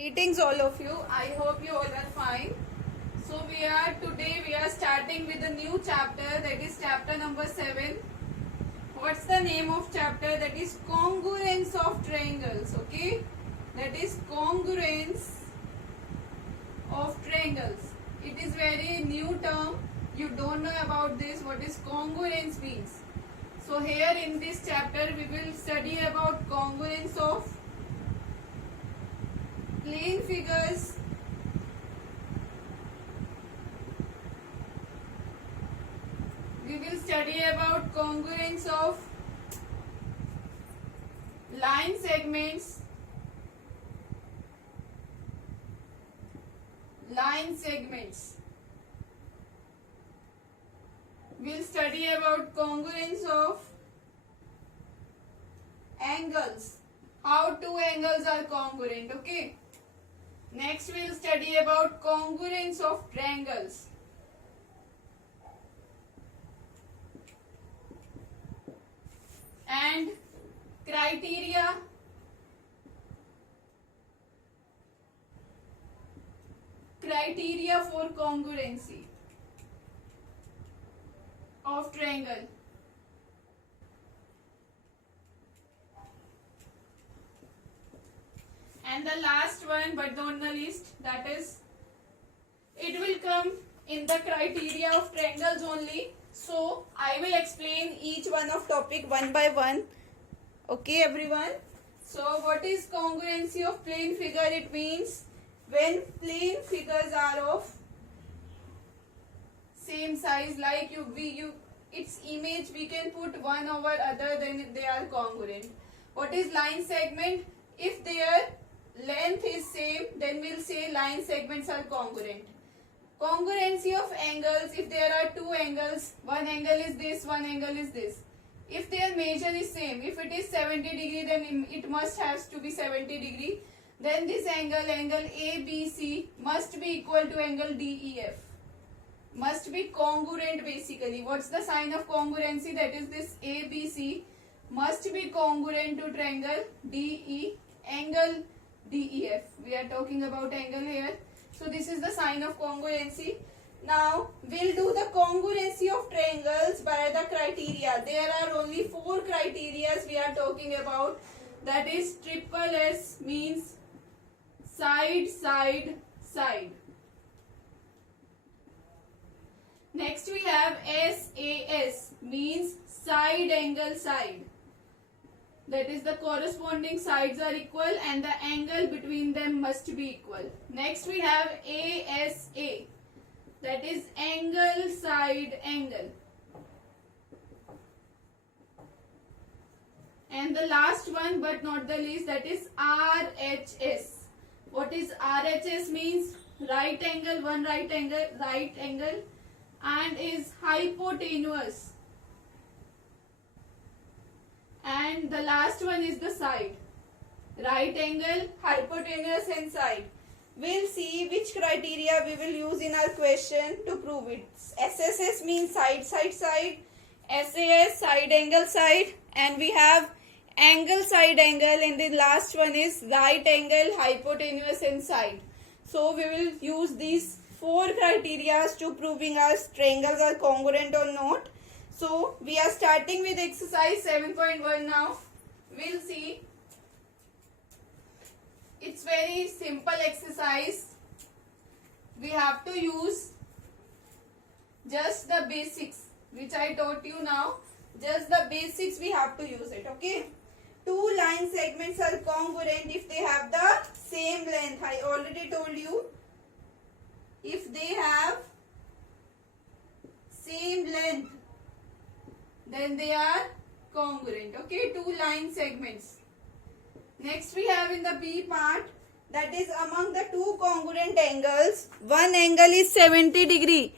Greetings all of you. I hope you all are fine. So today we are starting with a new chapter, that is chapter number 7. What's the name of chapter? That is congruence of triangles. Okay, that is congruence of triangles. It is very new term. You don't know about this. What is congruence means? So here in this chapter we will study about congruence of plane figures, we will study about congruence of line segments, we'll study about congruence of angles, how two angles are congruent. Okay, next we'll study about congruence of triangles. And criteria for congruency of triangle. And the last one, but not the least, that is, it will come in the criteria of triangles only. So I will explain each one of topic one by one. Okay, everyone. So what is congruency of plane figure? It means when plane figures are of same size, like its image we can put one over other, then they are congruent. What is line segment? If their length is same, then we'll say line segments are congruent. Congruency of angles, if there are two angles, one angle is this, one angle is this. If their measure is same, if it is 70 degree, then it must have to be 70 degree. Then this angle ABC, must be equal to angle DEF. Must be congruent basically. What's the sign of congruency? That is this ABC must be congruent to triangle angle DEF. We are talking about angle here. So this is the sign of congruency. Now we'll do the congruency of triangles by the criteria. There are only 4 criteria we are talking about. That is triple S, means side, side, side. Next we have SAS, means side, angle, side. That is, the corresponding sides are equal and the angle between them must be equal. Next we have ASA, that is angle, side, angle. And the last one but not the least, that is RHS. What is RHS means? Right angle, one right angle, and is hypotenuse. And the last one is the side. Right angle, hypotenuse and side. We'll see which criteria we will use in our question to prove it. SSS means side, side, side. SAS, side, angle, side. And we have angle, side, angle. And the last one is right angle, hypotenuse and side. So we will use these 4 criteria to proving our triangles are congruent or not. So we are starting with exercise 7.1 now. We'll see. It's very simple exercise. We have to use just the basics which I taught you now. Just the basics we have to use it. Okay. 2 line segments are congruent if they have the same length. I already told you. If they have same length, then they are congruent. Okay, 2 line segments. Next we have in the B part, that is among the 2 congruent angles, one angle is 70 degree.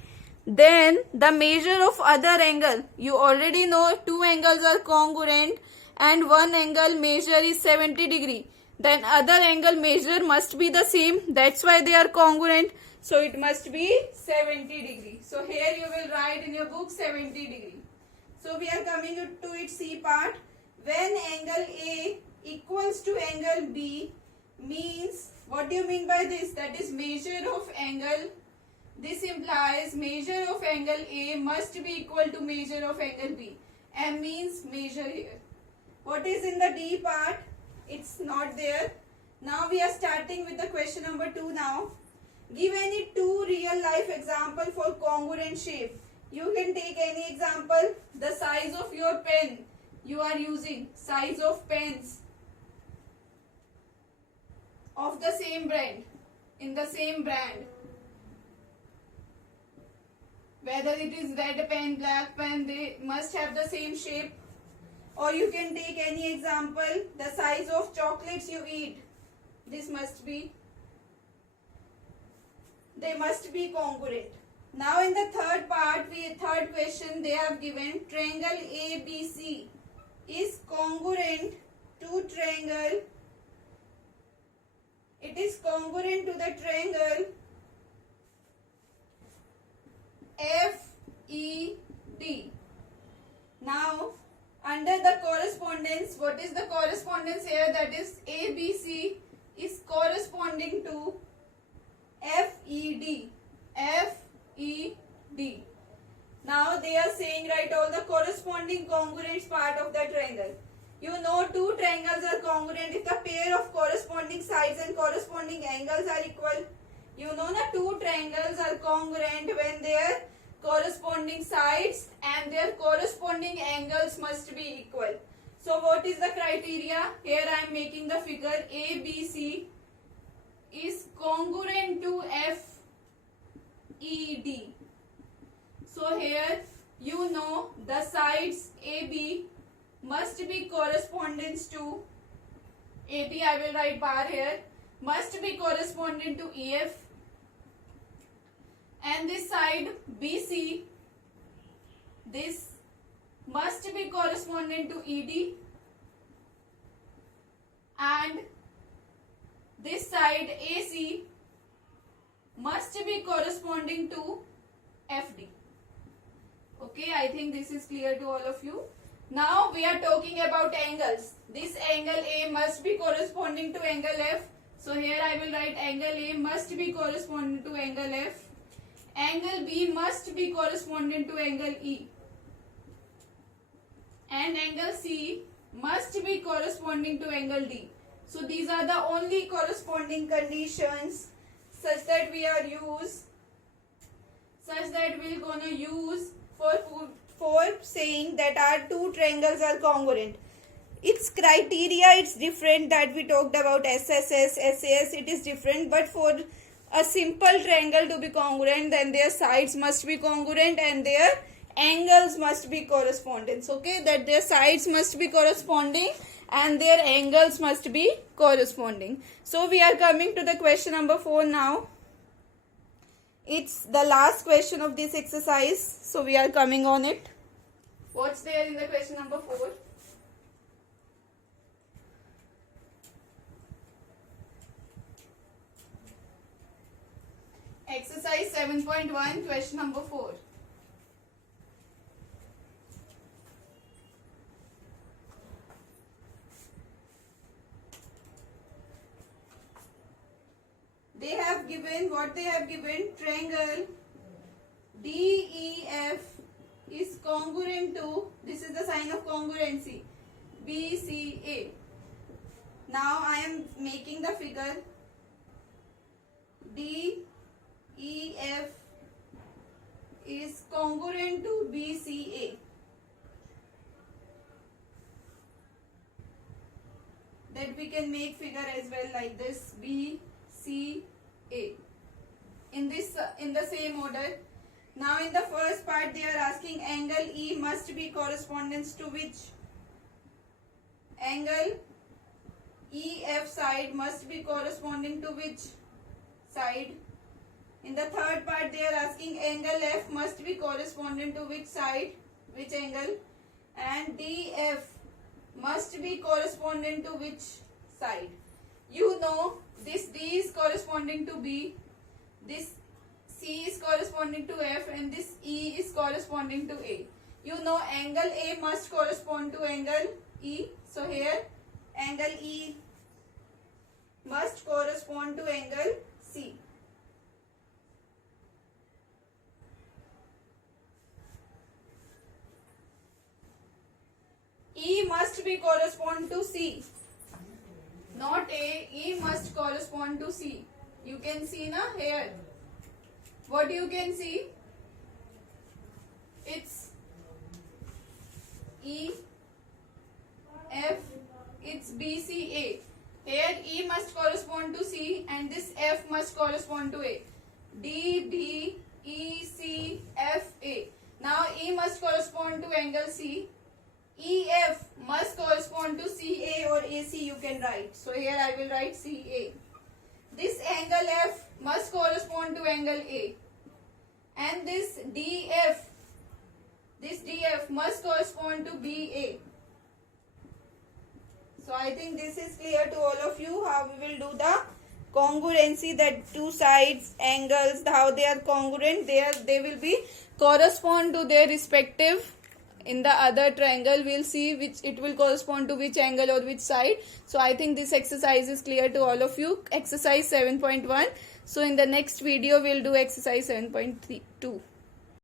Then the measure of other angle, you already know 2 angles are congruent and one angle measure is 70 degree. Then other angle measure must be the same. That's why they are congruent. So it must be 70 degree. So here you will write in your book 70 degree. So we are coming to its C part. When angle A equals to angle B, means What do you mean by this? That is measure of angle. This implies measure of angle A must be equal to measure of angle B. M means measure here. What is in the D part? It's not there. Now we are starting with the question number 2 now. Give any two real life example for congruent shape. You can take any example. The size of your pen you are using. Size of pens of the same brand. In the same brand. Whether it is red pen, black pen, they must have the same shape. Or you can take any example. The size of chocolates you eat. This must be. They must be congruent. Now in the third part, third question, they have given triangle ABC is congruent to triangle. It is congruent to the triangle FED. Now, under the correspondence, what is the correspondence here? That is ABC is corresponding to FED. FED. Now they are saying write all the corresponding congruent part of the triangle. You know two triangles are congruent if the pair of corresponding sides and corresponding angles are equal. You know that two triangles are congruent when their corresponding sides and their corresponding angles must be equal. So what is the criteria? Here I am making the figure. ABC is congruent to FED. So here you know the sides AB must be correspondence to AB. I will write bar here. Must be corresponding to EF. And this side BC, this must be corresponding to ED, and this side AC must be corresponding to FD. Okay, I think this is clear to all of you. Now we are talking about angles. This angle A must be corresponding to angle F. So here I will write angle A must be corresponding to angle F. Angle B must be corresponding to angle E. And angle C must be corresponding to angle D. So these are the only corresponding conditions such that we're gonna use for saying that our two triangles are congruent. Its criteria, it's different that we talked about SSS, SAS, it is different, but for a simple triangle to be congruent, then their sides must be congruent and their angles must be corresponding. Okay, that their sides must be corresponding and their angles must be corresponding. So we are coming to the question number 4 now. It's the last question of this exercise. So we are coming on it. What's there in the question number 4? Exercise 7.1, question number 4. They have given, what they have given, triangle DEF is congruent to, this is the sign of congruency, BCA. Now I am making the figure. DEF is congruent to BCA. That we can make figure as well like this, BCA. In the same order. Now in the first part they are asking angle E must be correspondence to which? Angle EF side must be corresponding to which side? In the third part they are asking angle F must be corresponding to which side? Which angle? And DF must be corresponding to which side? You know this D is corresponding to B, this C is corresponding to F, and this E is corresponding to A. You know angle A must correspond to angle E. So here angle E must correspond to angle C. E must be correspond to C, not A. E must correspond to C. You can see na here. What you can see? It's E, F, it's B, C, A. Here E must correspond to C and this F must correspond to A. D, B, E, C, F, A. Now E must correspond to angle C. E, F must correspond to CA or AC, you can write. So here I will write CA. This angle F must correspond to angle A. And this DF must correspond to BA. So I think this is clear to all of you how we will do the congruency, that two sides, angles, how they are congruent, they will be correspond to their respective. In the other triangle we'll see which it will correspond to which angle or which side. So I think this exercise is clear to all of you. Exercise 7.1. So in the next video we'll do exercise 7.2.